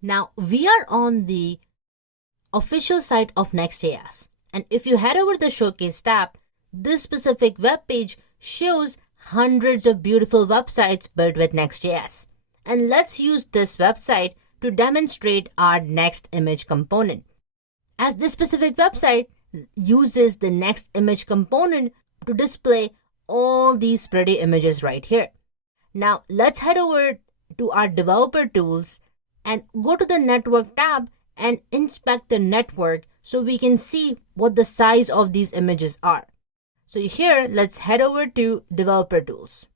Now we are on the official site of Next.js. And if you head over the Showcase tab, this specific web page shows hundreds of beautiful websites built with Next.js. And let's use this website to demonstrate our next image component. As this specific website uses the next image component to display all these pretty images right here. Now let's head over to our developer tools and go to the network tab and inspect the network so we can see what the size of these images are. So here, let's head over to developer tools.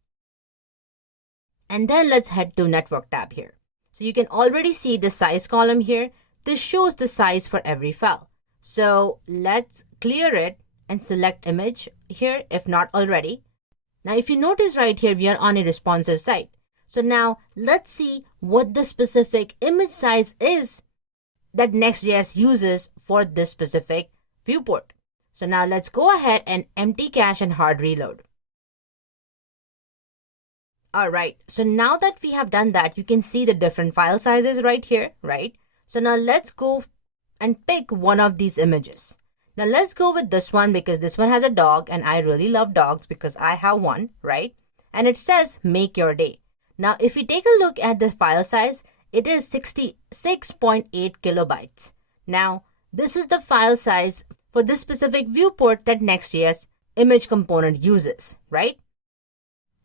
And then let's head to network tab here. So you can already see the size column here. This shows the size for every file. So let's clear it and select image here if not already. Now if you notice right here, we are on a responsive site. So now let's see what the specific image size is that Next.js uses for this specific viewport. So now let's go ahead and empty cache and hard reload. All right, so now that we have done that, you can see the different file sizes right here, right? So now let's go and pick one of these images. Now let's go with this one because this one has a dog and I really love dogs because I have one, right? And it says make your day. Now if we take a look at the file size, it is 66.8 kilobytes. Now this is the file size for this specific viewport that Next.js image component uses, right?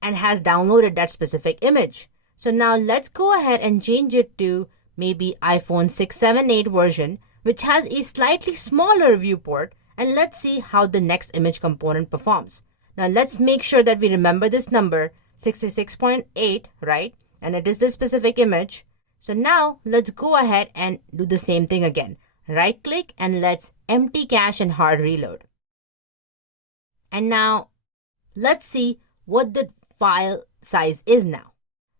And has downloaded that specific image. So now let's go ahead and change it to maybe iPhone 6, 7, 8 version, which has a slightly smaller viewport, and let's see how the next image component performs. Now let's make sure that we remember this number, 66.8, right? And it is this specific image. So now let's go ahead and do the same thing again. Right click and let's empty cache and hard reload. And now let's see what the file size is now.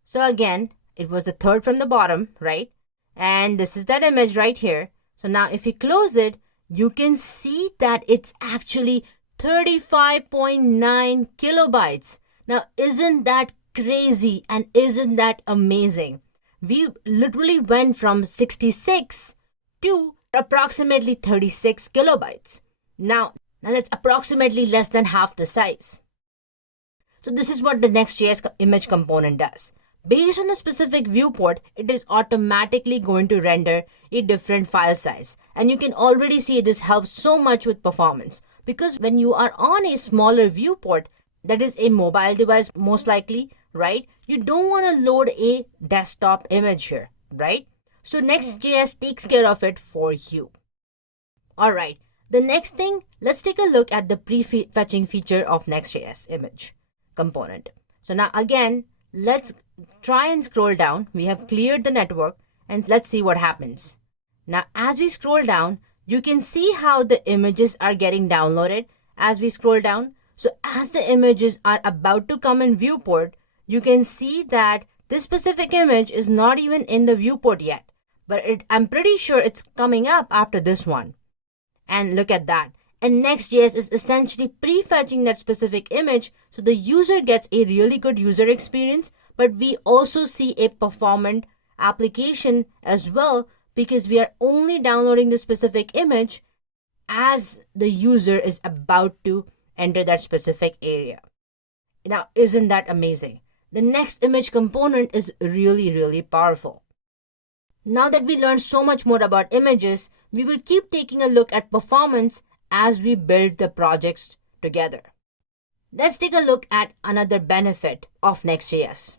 So again, it was a third from the bottom, right? And this is that image right here. So now if you close it, you can see that it's actually 35.9 kilobytes. Now, isn't that crazy and isn't that amazing? We literally went from 66 to approximately 36 kilobytes. Now that's approximately less than half the size. So this is what the Next.js image component does. Based on the specific viewport, it is automatically going to render a different file size. And you can already see this helps so much with performance. Because when you are on a smaller viewport, that is a mobile device most likely, right? You don't want to load a desktop image here, right? So Next.js takes care of it for you. All right, the next thing, let's take a look at the prefetching feature of Next.js image component. So now again, let's try and scroll down. We have cleared the network and let's see what happens. Now, as we scroll down, you can see how the images are getting downloaded as we scroll down. So as the images are about to come in viewport, you can see that this specific image is not even in the viewport yet, but I'm pretty sure it's coming up after this one. And look at that. And Next.js is essentially prefetching that specific image so the user gets a really good user experience, but we also see a performant application as well because we are only downloading the specific image as the user is about to enter that specific area. Now, isn't that amazing? The next image component is really, really powerful. Now that we learned so much more about images, we will keep taking a look at performance as we build the projects together. Let's take a look at another benefit of Next.js.